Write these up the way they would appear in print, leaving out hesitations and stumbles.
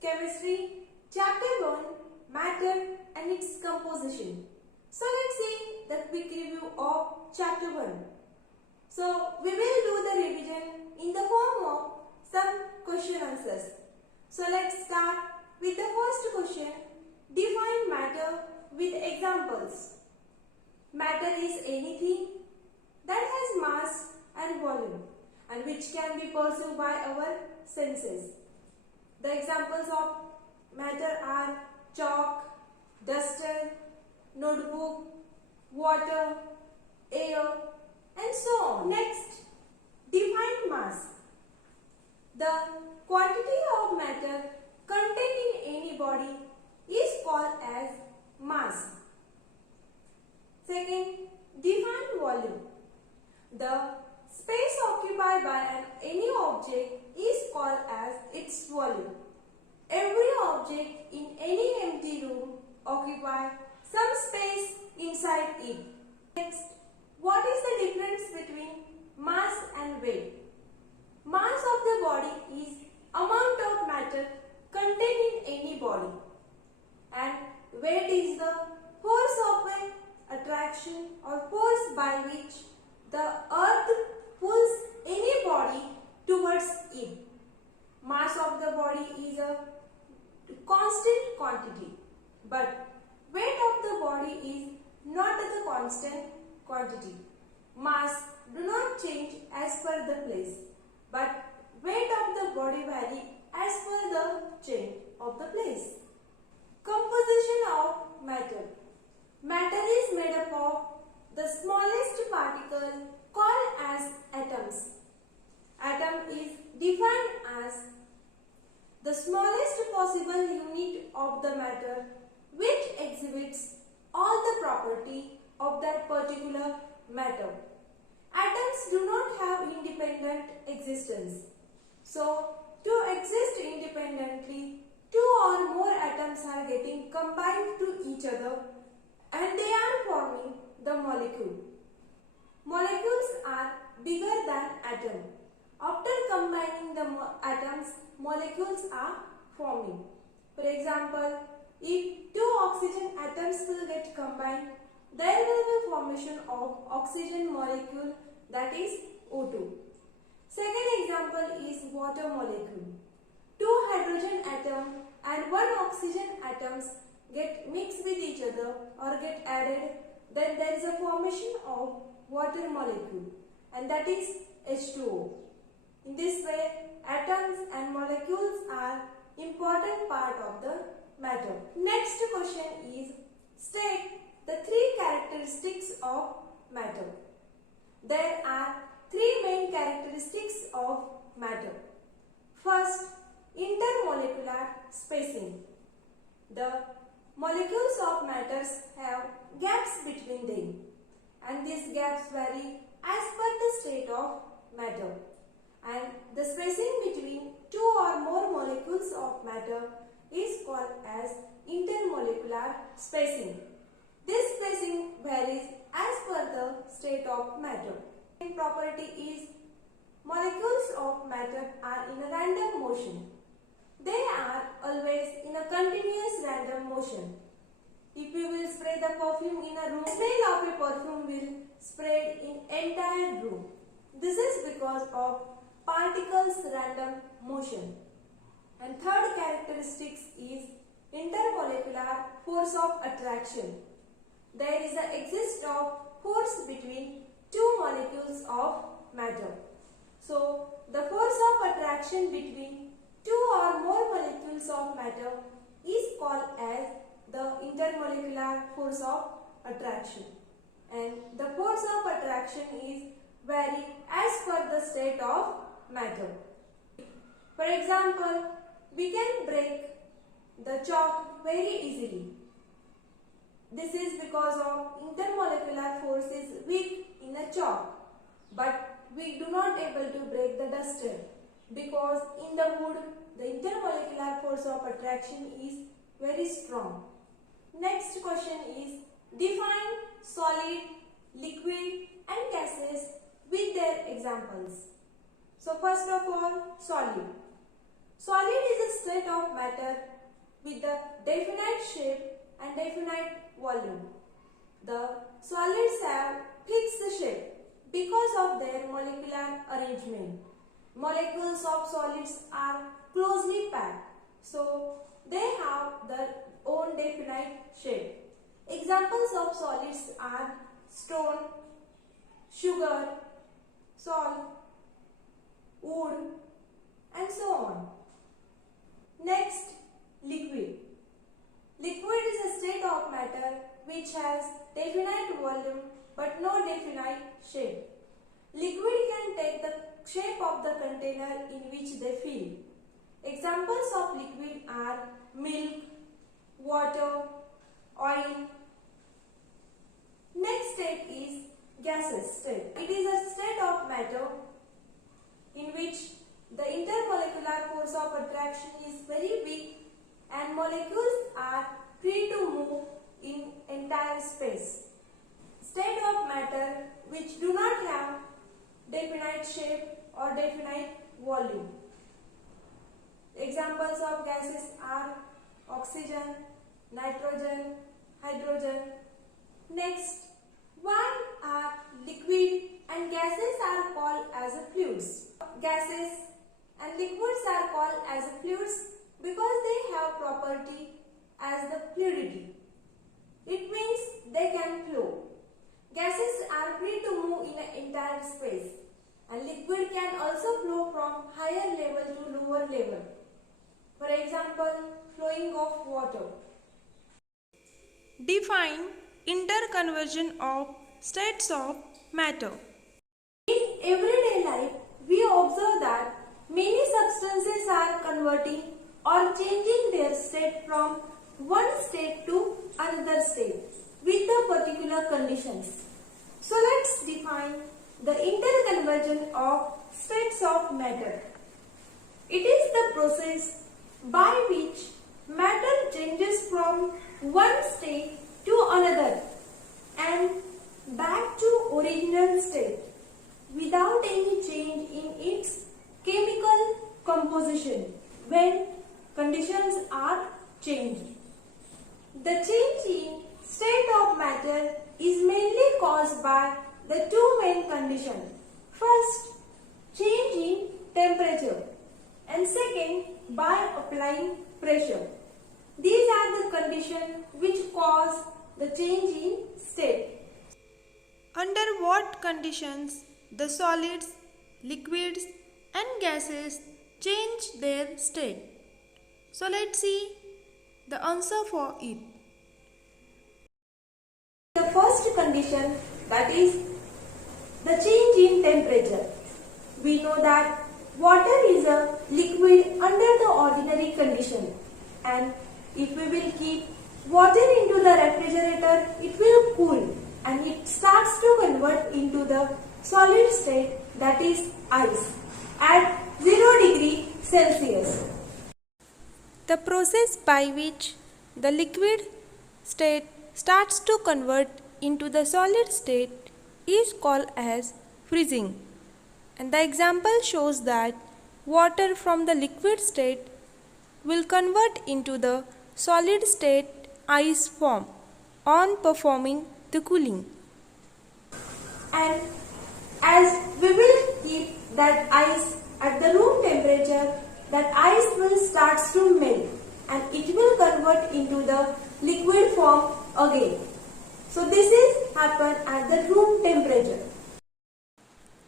Chemistry, Chapter 1, Matter and its Composition. So let's see the quick review of Chapter 1. So we will do the revision in the form of some question answers. So let's start with the first question. Define matter with examples. Matter is anything that has mass and volume and which can be perceived by our senses. The examples of matter are chalk, duster, notebook, water, air, and so on. Next, define mass. The quantity of matter contained in any body is called as mass. Second, define volume. The space occupied by any object is called as its volume. Every object in any empty room occupies some space inside it. Next, what is the difference between mass and weight? Mass of the body is amount of matter contained in any body, and weight is the force of an attraction or force by which the earth pulls any body towards it. Mass of the body is a constant quantity, but weight of the body is not the constant quantity. Mass do not change as per the place, but weight of the body vary as per the change of the place. Composition of matter. Matter is made up of the smallest particle called as atoms. Atom is defined as the smallest possible unit of the matter which exhibits all the property of that particular matter. Atoms do not have independent existence. So, to exist independently, two or more atoms are getting combined to each other and they are forming the molecule. Molecules are bigger than atom. After combining the atoms, molecules are forming. For example, if two oxygen atoms will get combined, there will be formation of oxygen molecule, that is O2. Second example is water molecule. Two hydrogen atoms and one oxygen atoms get mixed with each other or get added, then there is a formation of water molecule, and that is H2O. In this way, atoms and molecules are important part of the matter. Next question is, state the three characteristics of matter. There are three main characteristics of matter. First, intermolecular spacing. The molecules of matters have gaps between them, and these gaps vary as per the state of matter. And the spacing between two or more molecules of matter is called as intermolecular spacing. This spacing varies as per the state of matter. The property is molecules of matter are in a random motion. They are always in a continuous random motion. If you will spray the perfume in a room, the smell of a perfume will spread in entire room. This is because of particles random motion. And third characteristic is intermolecular force of attraction. There is an exist of force between two molecules of matter. So the force of attraction between two or more molecules of matter is called as the intermolecular force of attraction. And the force of attraction is vary as per the state of matter. For example, we can break the chalk very easily. This is because of intermolecular force is weak in a chalk, but we do not able to break the duster because in the wood the intermolecular force of attraction is very strong. Next question is, define solid, liquid and gases with their examples. So first of all, solid. Solid is a state of matter with the definite shape and definite volume. The solids have fixed shape because of their molecular arrangement. Molecules of solids are closely packed, so they have their own definite shape. Examples of solids are stone, sugar, salt, wood, and so on. Next, liquid. Liquid is a state of matter which has definite volume but no definite shape. Liquid can take the shape of the container in which they fill. Examples of liquid are milk, water, oil. Next state is gaseous state. It is a state of matter in which the intermolecular force of attraction is very weak and molecules are free to move in entire space. State of matter which do not have definite shape or definite volume. Examples of gases are oxygen, nitrogen, hydrogen. Next, why are liquid and gases are called as fluids? Gases and liquids are called as fluids because they have property as the fluidity. It means they can flow. Gases are free to move in an entire space, and liquid can also flow from higher level to lower level. For example, flowing of water. Define interconversion of states of matter. In everyday life, we observe that many substances are converting or changing their state from one state to another state with the particular conditions. So let's define the interconversion of states of matter. It is the process by which matter changes from one state to another and back to original state without any change in its chemical composition when conditions are changed. The change in state of matter is mainly caused by the two main conditions. First, change in temperature, and second, by applying pressure. These are the conditions which cause the change in state. Under what conditions the solids, liquids and gases change their state? So let's see the answer for it. The first condition, that is the change in temperature. We know that water is a liquid under the ordinary condition, and if we will keep water into the refrigerator, it will cool and it starts to convert into the solid state, that is ice, at 0 degrees Celsius. The process by which the liquid state starts to convert into the solid state is called as freezing. And the example shows that water from the liquid state will convert into the solid state ice form on performing the cooling. And as we will keep that ice at the room temperature, that ice will start to melt and it will convert into the liquid form again. So this is happen at the room temperature.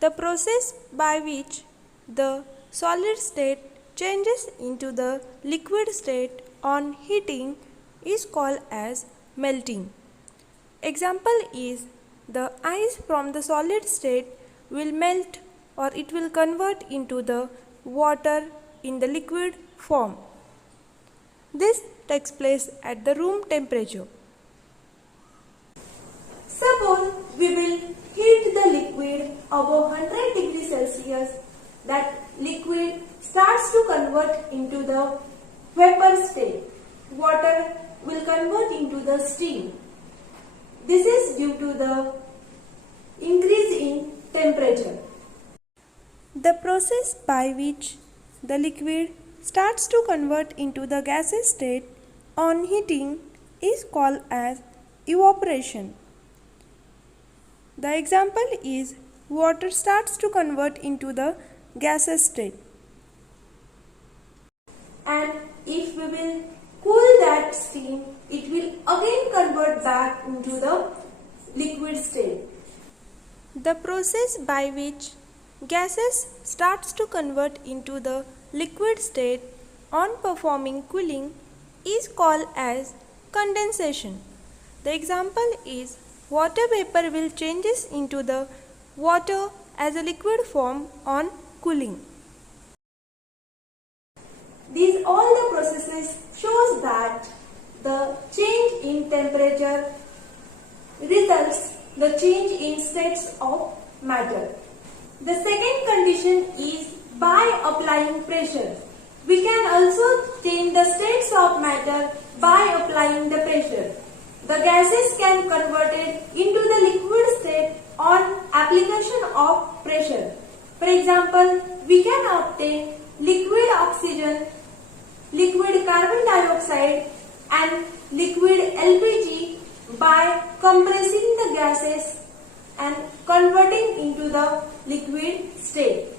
The process by which the solid state changes into the liquid state on heating is called as melting. Example is the ice from the solid state will melt or it will convert into the water in the liquid form. This takes place at the room temperature. Suppose we will heat the liquid above 100 degrees Celsius, that liquid starts to convert into the vapor state. Water will convert into the steam. This is due to the increase in temperature. The process by which the liquid starts to convert into the gaseous state on heating is called as evaporation. The example is water starts to convert into the gaseous state. And if we will cool that steam, it will again convert back into the liquid state. The process by which gases starts to convert into the liquid state on performing cooling is called as condensation. The example is water vapor will changes into the water as a liquid form on cooling. These all the processes shows that the change in temperature results the change in states of matter. The second condition is by applying pressure. We can also change the states of matter by applying the pressure. The gases can convert it into the liquid state on application of pressure. For example, we can obtain liquid oxygen, liquid carbon dioxide and liquid LPG by compressing the gases and converting into the liquid state.